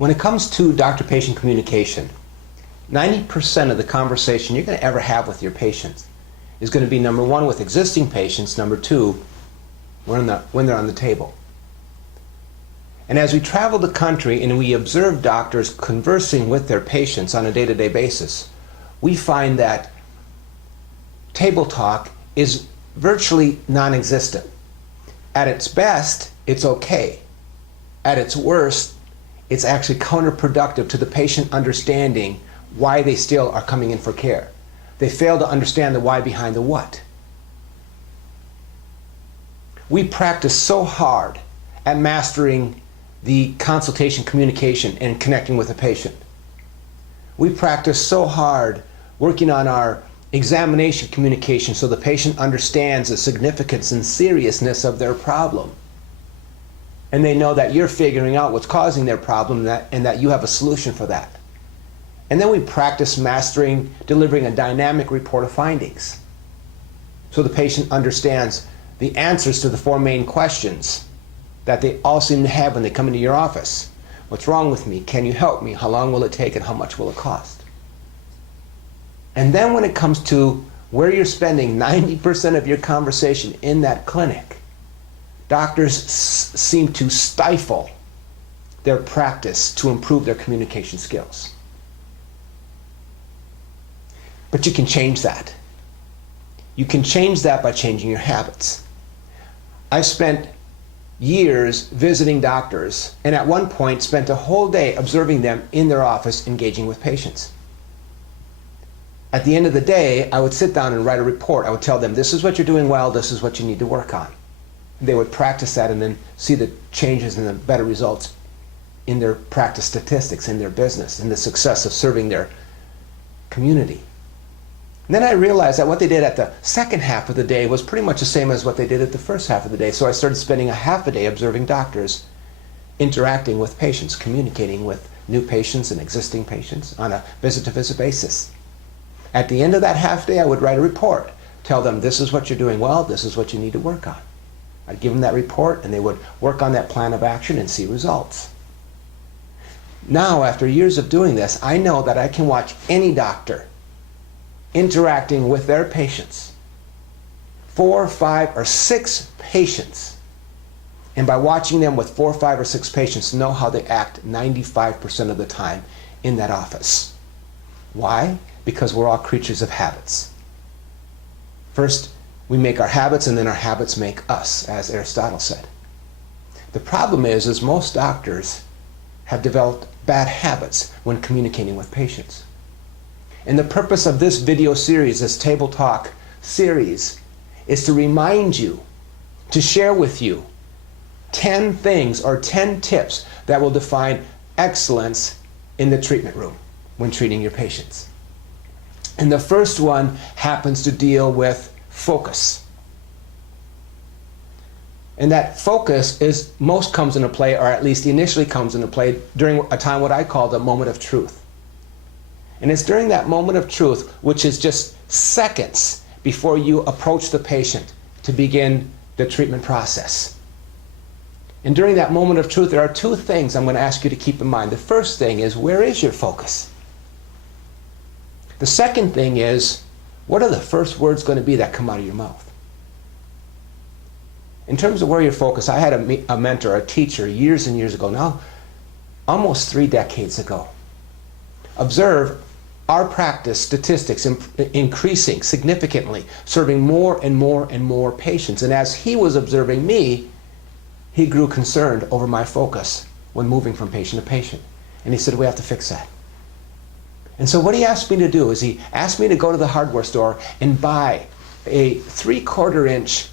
When it comes to doctor-patient communication, 90% of the conversation you're going to ever have with your patients is going to be, number one, with existing patients, number two, when they're on the table. And as we travel the country and we observe doctors conversing with their patients on a day-to-day basis, we find that table talk is virtually non-existent. At its best, it's okay. At its worst, it's actually counterproductive to the patient understanding why they still are coming in for care. They fail to understand the why behind the what. We practice so hard at mastering the consultation communication and connecting with the patient. We practice so hard working on our examination communication so the patient understands the significance and seriousness of their problem. And they know that you're figuring out what's causing their problem and that you have a solution for that. And then we practice mastering delivering a dynamic report of findings so the patient understands the answers to the four main questions that they all seem to have when they come into your office. What's wrong with me? Can you help me? How long will it take and how much will it cost? And then when it comes to where you're spending 90% of your conversation in that clinic, doctors seem to stifle their practice to improve their communication skills. But you can change that. You can change that by changing your habits. I've spent years visiting doctors and at one point spent a whole day observing them in their office engaging with patients. At the end of the day, I would sit down and write a report. I would tell them, this is what you're doing well, this is what you need to work on. They would practice that and then see the changes and the better results in their practice statistics, in their business, in the success of serving their community. And then I realized that what they did at the second half of the day was pretty much the same as what they did at the first half of the day. So I started spending a half a day observing doctors, interacting with patients, communicating with new patients and existing patients on a visit-to-visit basis. At the end of that half day, I would write a report. Tell them, this is what you're doing well, this is what you need to work on. I'd give them that report and they would work on that plan of action and see results. Now, after years of doing this, I know that I can watch any doctor interacting with their patients, 4, 5, or 6 patients, and by watching them with 4, 5, or 6 patients, know how they act 95% of the time in that office. Why? Because we're all creatures of habits. First, we make our habits, and then our habits make us, as Aristotle said. The problem is most doctors have developed bad habits when communicating with patients. And the purpose of this video series, this Table Talk series, is to remind you, to share with you 10 things or 10 tips that will define excellence in the treatment room when treating your patients. And the first one happens to deal with focus. And that focus comes into play, or at least initially comes into play, during a time what I call the moment of truth. And it's during that moment of truth, which is just seconds before you approach the patient to begin the treatment process. And during that moment of truth, there are 2 things I'm going to ask you to keep in mind. The first thing is, where is your focus? The second thing is, what are the first words going to be that come out of your mouth? In terms of where you're focused, I had a mentor, a teacher, years and years ago, now almost 3 decades ago. Observe our practice statistics increasing significantly, serving more and more and more patients. And as he was observing me, he grew concerned over my focus when moving from patient to patient. And he said, we have to fix that. And so what he asked me to do is he asked me to go to the hardware store and buy a 3/4 inch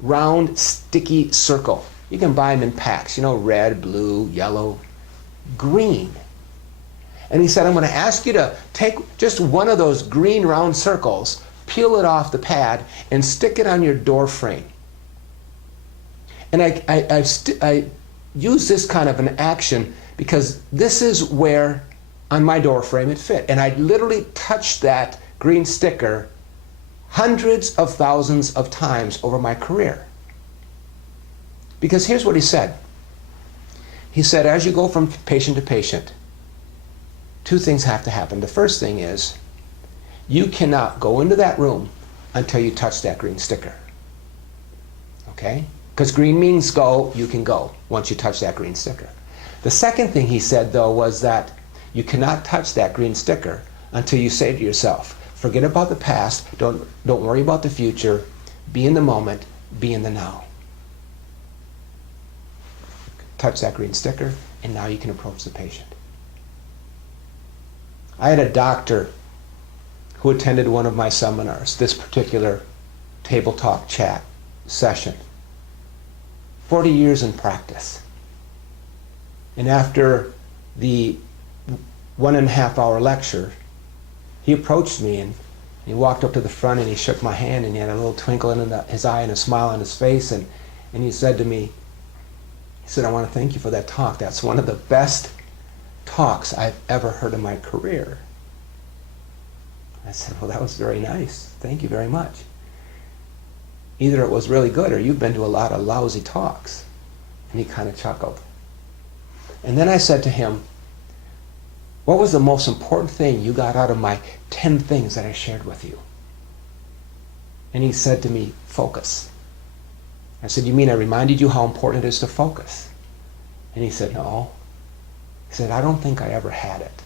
round sticky circle. You can buy them in packs, red, blue, yellow, green. And he said, I'm going to ask you to take just one of those green round circles, peel it off the pad, and stick it on your door frame. And I use this kind of an action because this is where on my door frame it fit. And I literally touched that green sticker hundreds of thousands of times over my career. Because here's what he said. He said, as you go from patient to patient, two things have to happen. The first thing is, you cannot go into that room until you touch that green sticker. Okay? Because green means go, you can go once you touch that green sticker. The second thing he said, though, was that you cannot touch that green sticker until you say to yourself, forget about the past, don't worry about the future, be in the moment, be in the now. Touch that green sticker, and now you can approach the patient. I had a doctor who attended one of my seminars, this particular table talk chat session. 40 years in practice. And after the 1.5 hour lecture, he approached me and he walked up to the front and he shook my hand and he had a little twinkle in his eye and a smile on his face, and he said to me, he said, I want to thank you for that talk. That's one of the best talks I've ever heard in my career. I said, well, that was very nice. Thank you very much. Either it was really good or you've been to a lot of lousy talks. And he kind of chuckled. And then I said to him, what was the most important thing you got out of my 10 things that I shared with you? And he said to me, focus. I said, you mean I reminded you how important it is to focus? And he said, no. He said, I don't think I ever had it.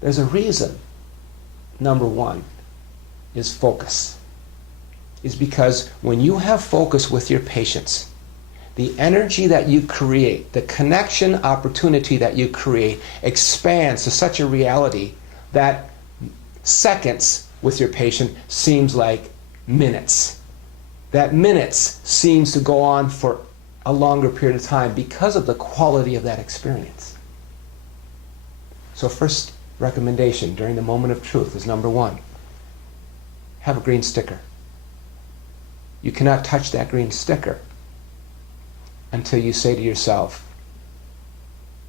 There's a reason. Number one is focus. Is because when you have focus with your patients, the energy that you create, the connection opportunity that you create expands to such a reality that seconds with your patient seems like minutes. That minutes seems to go on for a longer period of time because of the quality of that experience. So first recommendation during the moment of truth is number one, have a green sticker. You cannot touch that green sticker until you say to yourself,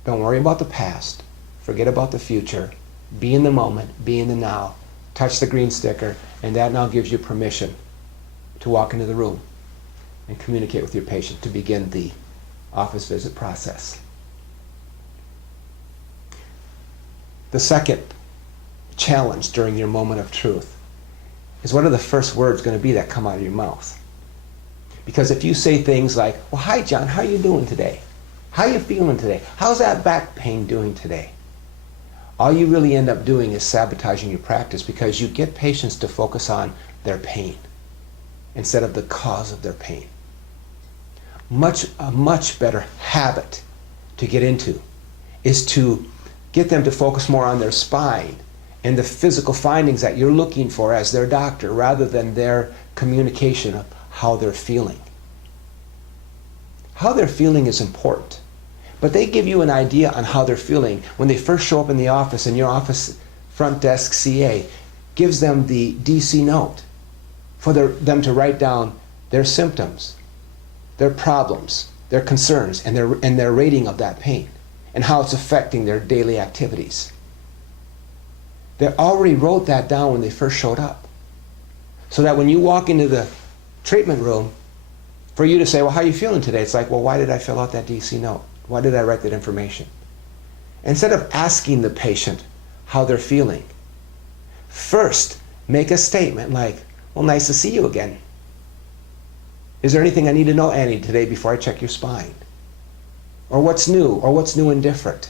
don't worry about the past, forget about the future, be in the moment, be in the now, touch the green sticker, and that now gives you permission to walk into the room and communicate with your patient to begin the office visit process. The second challenge during your moment of truth is, what are the first words going to be that come out of your mouth? Because if you say things like, well, hi John, how are you doing today? How are you feeling today? How's that back pain doing today? All you really end up doing is sabotaging your practice, because you get patients to focus on their pain instead of the cause of their pain. A much better habit to get into is to get them to focus more on their spine and the physical findings that you're looking for as their doctor, rather than their communication of how they're feeling. How they're feeling is important, but they give you an idea on how they're feeling when they first show up in the office, and your office front desk CA gives them the DC note for them to write down their symptoms, their problems, their concerns, and their rating of that pain, and how it's affecting their daily activities. They already wrote that down when they first showed up, so that when you walk into the treatment room, for you to say, well, how are you feeling today? It's like, well, why did I fill out that DC note? Why did I write that information? Instead of asking the patient how they're feeling, first make a statement like, well, nice to see you again. Is there anything I need to know, Annie, today before I check your spine? Or what's new? Or what's new and different?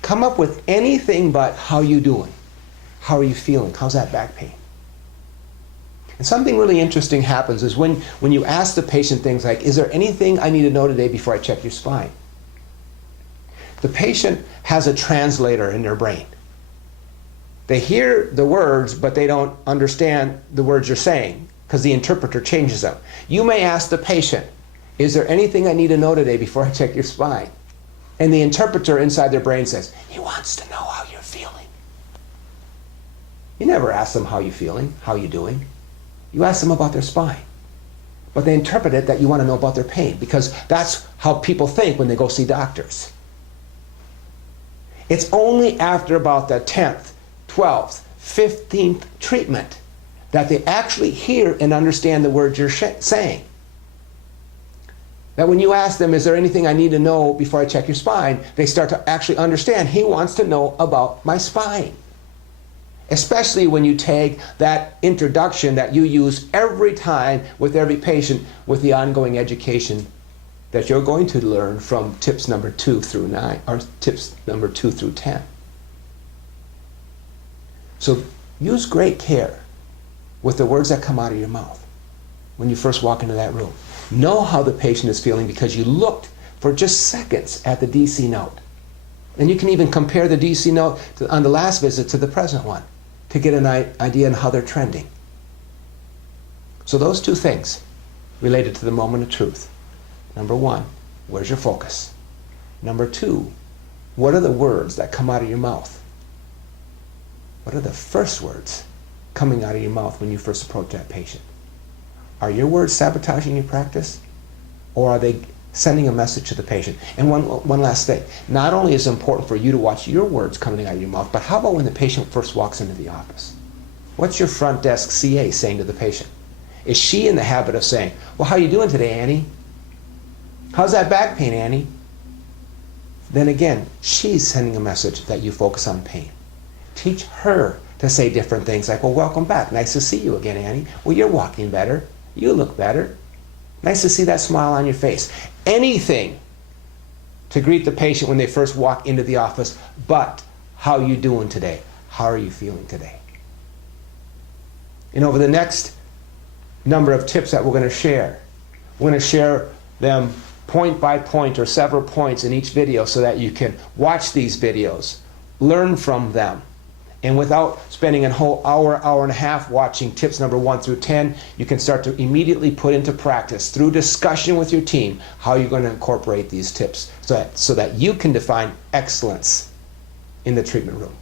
Come up with anything but how you doing? How are you feeling? How's that back pain? And something really interesting happens is when you ask the patient things like, is there anything I need to know today before I check your spine? The patient has a translator in their brain. They hear the words, but they don't understand the words you're saying, because the interpreter changes them. You may ask the patient, is there anything I need to know today before I check your spine? And the interpreter inside their brain says, he wants to know how you're feeling. You never ask them how you're feeling, how you doing. You ask them about their spine. But they interpret it that you want to know about their pain, because that's how people think when they go see doctors. It's only after about the 10th, 12th, 15th treatment that they actually hear and understand the words you're saying. That when you ask them, is there anything I need to know before I check your spine, they start to actually understand, he wants to know about my spine. Especially when you take that introduction that you use every time with every patient with the ongoing education that you're going to learn from tips number 2 through 9, or tips number 2 through 10. So use great care with the words that come out of your mouth when you first walk into that room. Know how the patient is feeling because you looked for just seconds at the DC note. And you can even compare the DC note on the last visit to the present one to get an idea on how they're trending. So those 2 things related to the moment of truth. Number 1, where's your focus? Number 2, what are the words that come out of your mouth? What are the first words coming out of your mouth when you first approach that patient? Are your words sabotaging your practice? Or are they sending a message to the patient? And one last thing. Not only is it important for you to watch your words coming out of your mouth, but how about when the patient first walks into the office? What's your front desk CA saying to the patient? Is she in the habit of saying, well, how you doing today, Annie? How's that back pain, Annie? Then again, she's sending a message that you focus on pain. Teach her to say different things like, well, welcome back. Nice to see you again, Annie. Well, you're walking better. You look better. Nice to see that smile on your face. Anything to greet the patient when they first walk into the office, but how you doing today? How are you feeling today? And over the next number of tips that we're going to share, we're going to share them point by point or several points in each video so that you can watch these videos, learn from them. And without spending a whole hour, hour and a half watching tips number 1 through 10, you can start to immediately put into practice through discussion with your team how you're going to incorporate these tips so that you can define excellence in the treatment room.